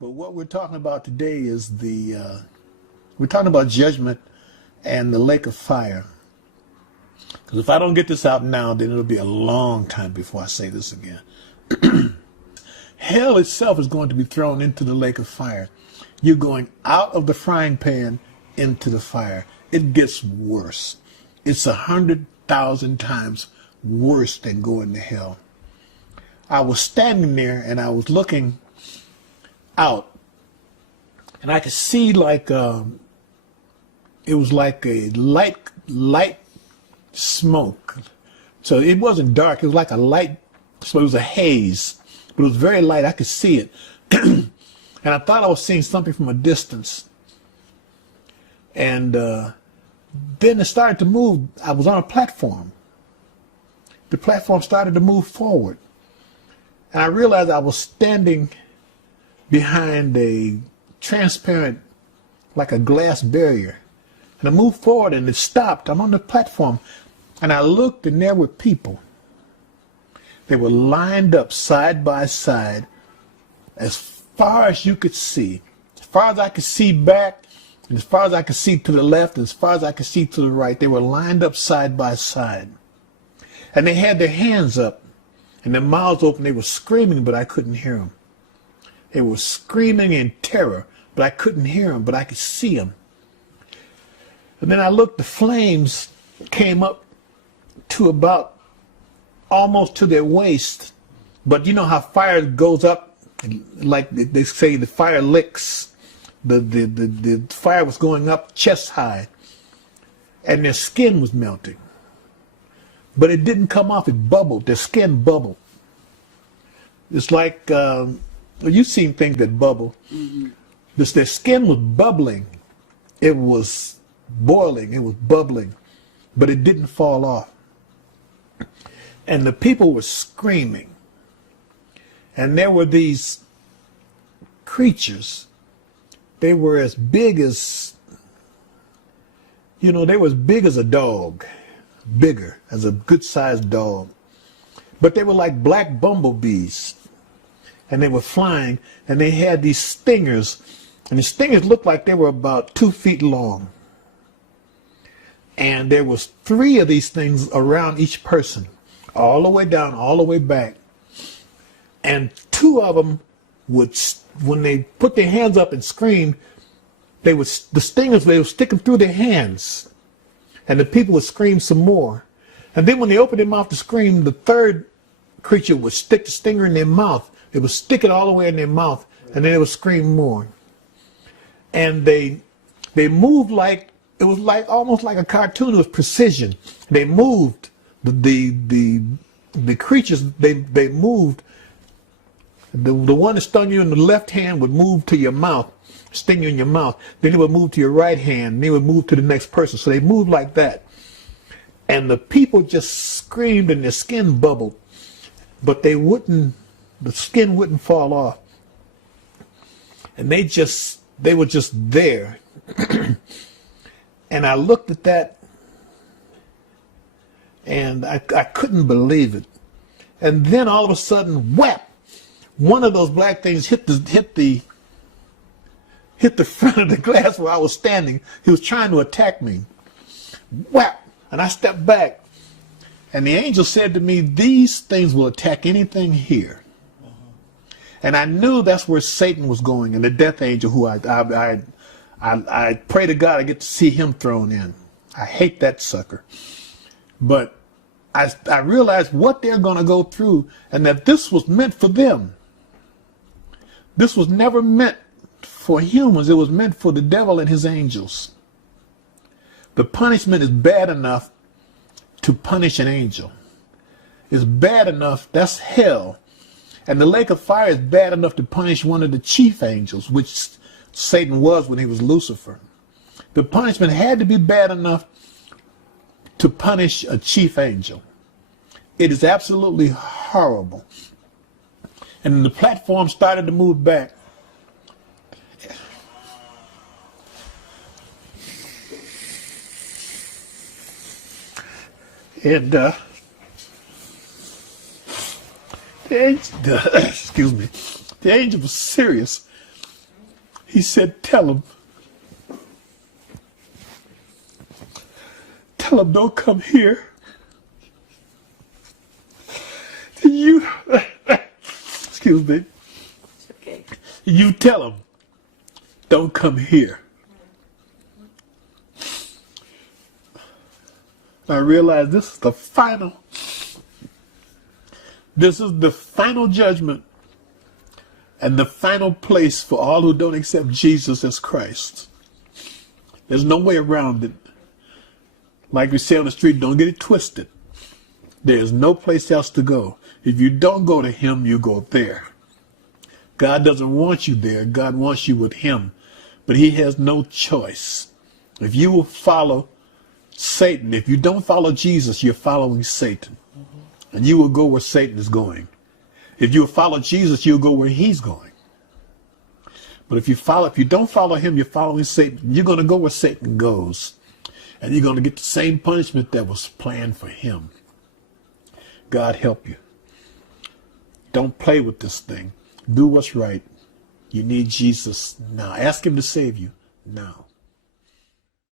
But what we're talking about today is we're talking about judgment and the lake of fire. Because if I don't get this out now, then it'll be a long time before I say this again. Hell itself is going to be thrown into the lake of fire. You're going out of the frying pan into the fire. It gets worse. It's 100,000 times worse than going to hell. I was standing there and I was looking out, and I could see like it was like a light smoke. So it wasn't dark. It was like a light. So it was a haze, but it was very light. I could see it, and I thought I was seeing something from a distance. And then it started to move. I was on a platform. The platform started to move forward, and I realized I was standing behind a transparent, like a glass barrier. And I moved forward and it stopped. I'm on the platform and I looked, and there were people. They were lined up side by side as far as you could see. As far as I could see back, and as far as I could see to the left, and as far as I could see to the right, they were lined up side by side. And they had their hands up and their mouths open. They were screaming, but I couldn't hear them. They were screaming in terror, but I couldn't hear them, but I could see them. And then I looked, the flames came up to about almost to their waist. But you know how fire goes up, like they say the fire licks. The fire was going up chest high, and their skin was melting. But it didn't come off, it bubbled, their skin bubbled. It's like, you've seen things that bubble. Mm-hmm. Their skin was bubbling. It was boiling. It was bubbling. But it didn't fall off. And the people were screaming. And there were these creatures. They were as big as, they were as big as a dog. Bigger, as a good-sized dog. But they were like black bumblebees. And they were flying, and they had these stingers, and the stingers looked like they were about 2 feet long. And there was 3 of these things around each person, all the way down, all the way back. And 2 of them would, when they put their hands up and screamed, the stingers, they would stick them through their hands, and the people would scream some more. And then when they opened their mouth to scream, the 3rd creature would stick the stinger in their mouth. They would stick it all the way in their mouth, and then they would scream more. And they moved like, it was like almost like a cartoon with precision. They moved. The creatures, they moved. The one that stung you in the left hand would move to your mouth, sting you in your mouth. Then it would move to your right hand, and they would move to the next person. So they moved like that. And the people just screamed and their skin bubbled, but the skin wouldn't fall off. And they were just there. And I looked at that, and I couldn't believe it. And then all of a sudden, whap! One of those black things hit the front of the glass where I was standing. He was trying to attack me. Whap! And I stepped back. And the angel said to me, "These things will attack anything here." And I knew that's where Satan was going, and the death angel, who I pray to God I get to see him thrown in. I hate that sucker. But I realized what they're going to go through, and that this was meant for them. This was never meant for humans. It was meant for the devil and his angels. The punishment is bad enough to punish an angel. It's bad enough, that's hell. And the lake of fire is bad enough to punish one of the chief angels, which Satan was when he was Lucifer. The punishment had to be bad enough to punish a chief angel. It is absolutely horrible. And the platform started to move back. And excuse me, the angel was serious. He said, tell them don't come here. You, excuse me. It's okay. You tell them don't come here. I realize this is the final judgment and the final place for all who don't accept Jesus as Christ. There's no way around it. Like we say on the street, don't get it twisted. There's no place else to go. If you don't go to him, you go there. God doesn't want you there. God wants you with him. But he has no choice. If you will follow Satan, if you don't follow Jesus, you're following Satan. And you will go where Satan is going. If you follow Jesus, you'll go where he's going. But if you don't follow him, you're following Satan. You're going to go where Satan goes. And you're going to get the same punishment that was planned for him. God help you. Don't play with this thing. Do what's right. You need Jesus now. Ask him to save you now.